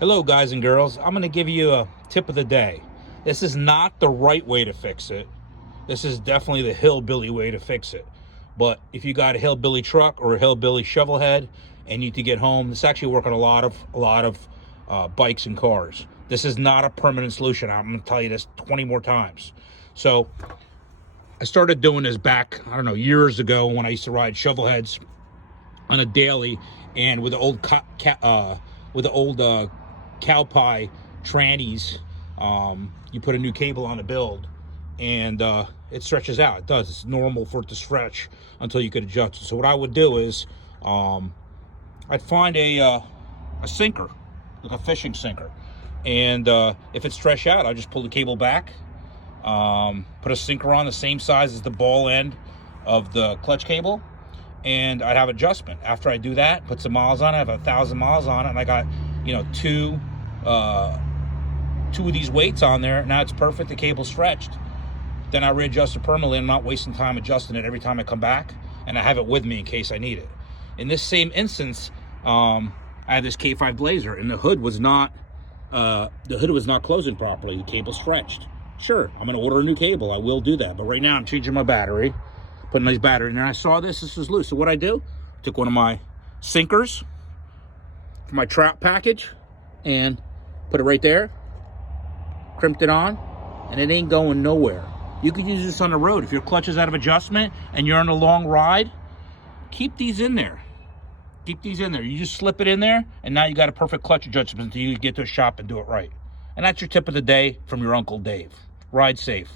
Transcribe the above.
Hello guys and girls, I'm going to give you a tip of the day. This is not the right way to fix it. This is definitely the hillbilly way to fix it. But if you got a hillbilly truck or a hillbilly shovelhead and you need to get home, this actually works on a lot of bikes and cars. This is not a permanent solution. I'm going to tell you this 20 more times. So I started doing this back, I don't know, years ago when I used to ride shovelheads on a daily, and with the old cow pie trannies, you put a new cable on the build and it stretches out. It does. It's normal for it to stretch until you could adjust it. So what I would do is I'd find a sinker, like a fishing sinker, and if it's stretched out, I'll just pull the cable back, put a sinker on the same size as the ball end of the clutch cable, and I'd have adjustment. After I do that, put some miles on it, I have 1,000 miles on it, and I got, you know, two of these weights on there. Now it's perfect. The cable's stretched. Then I readjust it permanently. I'm not wasting time adjusting it every time I come back, and I have it with me in case I need it. In this same instance, I had this K5 Blazer, and the hood was not closing properly. The cable stretched. Sure, I'm going to order a new cable. I will do that. But right now I'm changing my battery, putting a nice battery in there. I saw this was loose. So what I do, took one of my sinkers from my trap package and put it right there, crimped it on, and it ain't going nowhere. You could use this on the road. If your clutch is out of adjustment and you're on a long ride, keep these in there. Keep these in there. You just slip it in there, and now you got a perfect clutch adjustment until you get to a shop and do it right. And that's your tip of the day from your Uncle Dave. Ride safe.